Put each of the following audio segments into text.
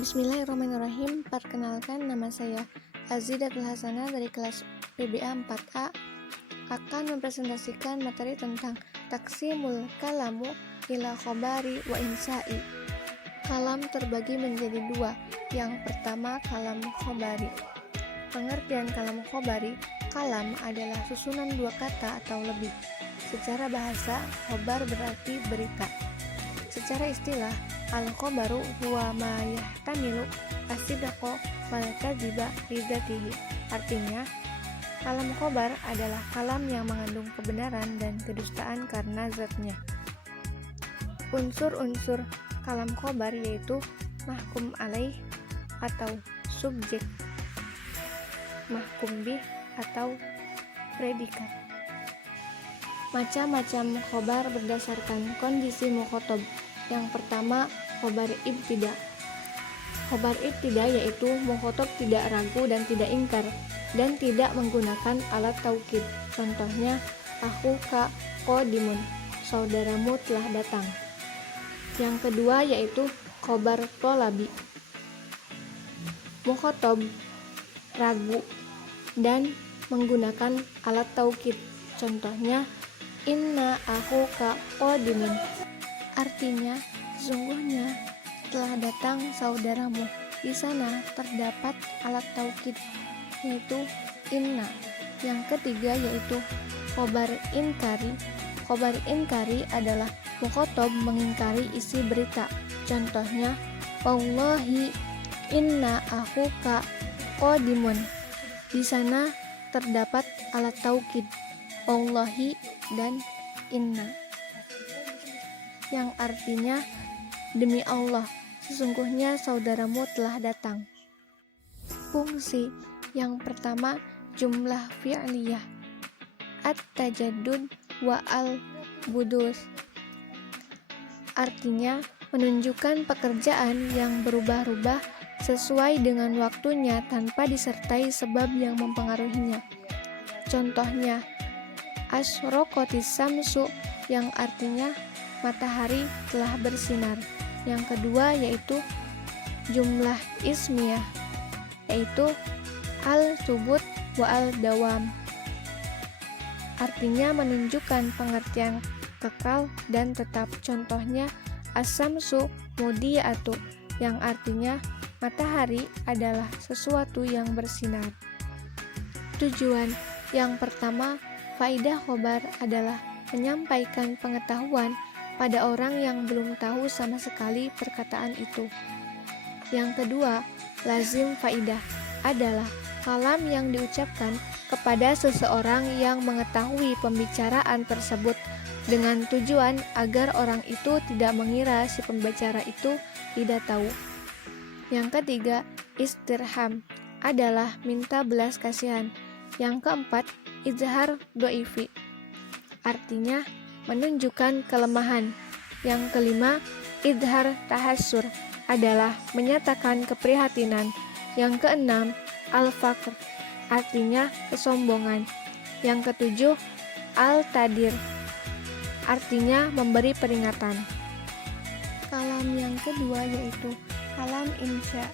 Bismillahirrahmanirrahim. Perkenalkan, nama saya Azidatul Hasanah dari kelas PBA 4A akan mempresentasikan materi tentang taksimul kalamu ila khobari wa insya'i. Kalam terbagi menjadi dua. Yang pertama, kalam khobari. Pengertian kalam khobari: kalam adalah susunan dua kata atau lebih. Secara bahasa, khobar berarti berita. Secara istilah, al-khobaru huwa ma yahtamilu as-sidqa wal kadhiba li dzatihi. Artinya, kalam khobar adalah kalam yang mengandung kebenaran dan kedustaan karena zatnya. Unsur-unsur kalam khobar yaitu mahkum alaih atau subjek, mahkum bih atau predikat. Macam-macam khobar berdasarkan kondisi mukhotob. Yang pertama, khobar ibtida. Khobar ibtida yaitu mukhotob tidak ragu dan tidak ingkar dan tidak menggunakan alat taukid. Contohnya, akhuka qodimun, saudaramu telah datang. Yang kedua yaitu khobar tholabi. Mukhotob ragu dan menggunakan alat taukid. Contohnya, inna akhuka qodimun. Artinya, sesungguhnya telah datang saudaramu. Di sana terdapat alat taukid, yaitu inna. Yang ketiga yaitu khobar inkari. Khobar inkari adalah mukhotob mengingkari isi berita. Contohnya, wallahi inna akhuka qodimun. Di sana terdapat alat taukid, wallahi dan inna, yang artinya demi Allah, sesungguhnya saudaramu telah datang. Fungsi yang pertama, jumlah fi'liyah, at-tajaddud wa al-budus. Artinya menunjukkan pekerjaan yang berubah-ubah sesuai dengan waktunya tanpa disertai sebab yang mempengaruhinya. Contohnya, asyraqatis samsu, yang artinya matahari telah bersinar. Yang kedua yaitu jumlah ismiyah, yaitu al-subut wa al-dawam. Artinya menunjukkan pengertian kekal dan tetap. Contohnya, as-samsu mudiyatu, yang artinya matahari adalah sesuatu yang bersinar. Tujuan yang pertama, faidah khobar adalah menyampaikan pengetahuan pada orang yang belum tahu sama sekali perkataan itu. Yang kedua, lazim faidah adalah kalam yang diucapkan kepada seseorang yang mengetahui pembicaraan tersebut dengan tujuan agar orang itu tidak mengira si pembicara itu tidak tahu. Yang ketiga, istirham adalah minta belas kasihan. Yang keempat, izhar doifi, artinya menunjukkan kelemahan. Yang kelima, idhar tahassur adalah menyatakan keprihatinan. Yang keenam, al-faqr, artinya kesombongan. Yang ketujuh, al-tadir, artinya memberi peringatan. Kalam yang kedua yaitu kalam insya.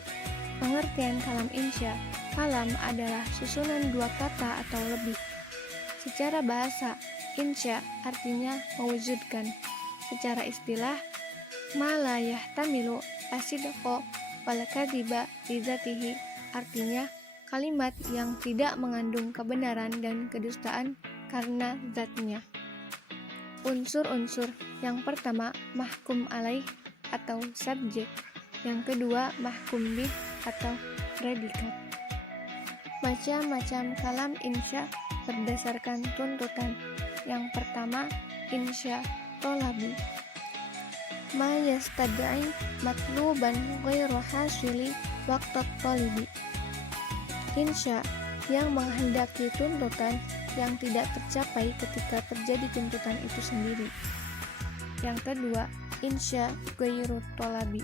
Pengertian kalam insya: kalam adalah susunan dua kata atau lebih. Secara bahasa, insya artinya mewujudkan. Secara istilah, ma la yahtamilu as-sidqa wal kadhiba li dzatihi, artinya kalimat yang tidak mengandung kebenaran dan kedustaan karena zatnya. Unsur-unsur yang pertama, mahkum alaih atau subjek. Yang kedua, mahkum bih atau predikat. Macam-macam kalam insya berdasarkan tuntutan. Yang pertama, insya tholabi, ma yastad'i matluban ghairu hasili waqtat thalibi. Insya yang menghendaki tuntutan yang tidak tercapai ketika terjadi tuntutan itu sendiri. Yang kedua, insya ghairu tholabi,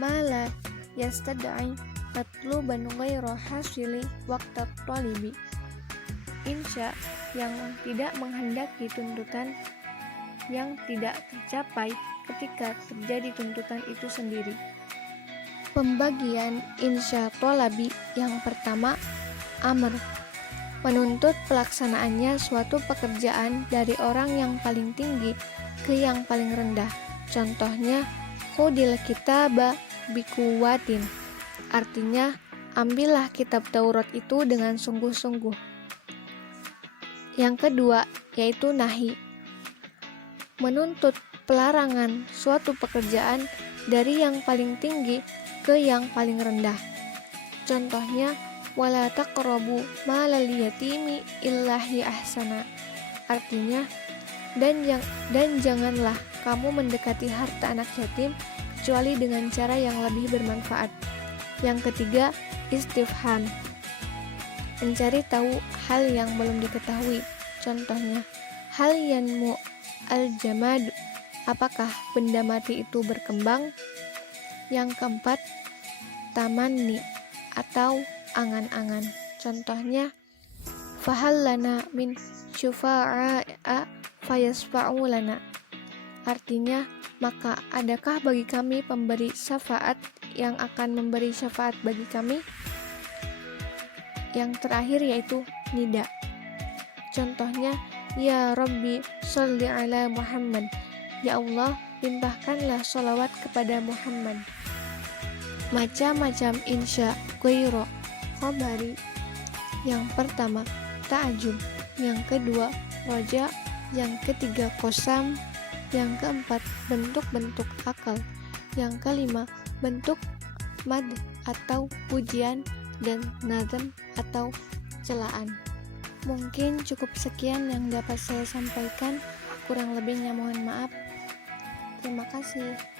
ma la yastad'i matluban ghairu hasili waqtat thalibi. Insya yang tidak menghendaki tuntutan yang tidak tercapai ketika terjadi tuntutan itu sendiri. Pembagian insya tholabi yang pertama, amr, menuntut pelaksanaannya suatu pekerjaan dari orang yang paling tinggi ke yang paling rendah. Contohnya, khudil kitaba bikuwatin, artinya ambillah kitab Taurat itu dengan sungguh-sungguh. Yang kedua, yaitu nahi, menuntut pelarangan suatu pekerjaan dari yang paling tinggi ke yang paling rendah. Contohnya, wala taqrabu malal yatimi illa hi ahsana, artinya dan janganlah kamu mendekati harta anak yatim kecuali dengan cara yang lebih bermanfaat. Yang ketiga, istifham, mencari tahu hal yang belum diketahui. Contohnya, hal yanmu al-jamad, apakah benda mati itu berkembang? Yang keempat, tamanni atau angan-angan. Contohnya, fahal lana min syufa'a fayasfa'u lana, artinya maka adakah bagi kami pemberi syafaat yang akan memberi syafaat bagi kami? Yang terakhir yaitu nida. Contohnya, ya Rabbi sholli ala Muhammad, ya Allah limpahkanlah sholawat kepada Muhammad. Macam-macam insya ghairo khabari. Yang pertama, ta'ajub. Yang kedua, roja. Yang ketiga, qasam. Yang keempat, bentuk-bentuk akal. Yang kelima, bentuk mad atau pujian, dan nazam atau celaan. Mungkin cukup sekian yang dapat saya sampaikan, kurang lebihnya mohon maaf. Terima kasih.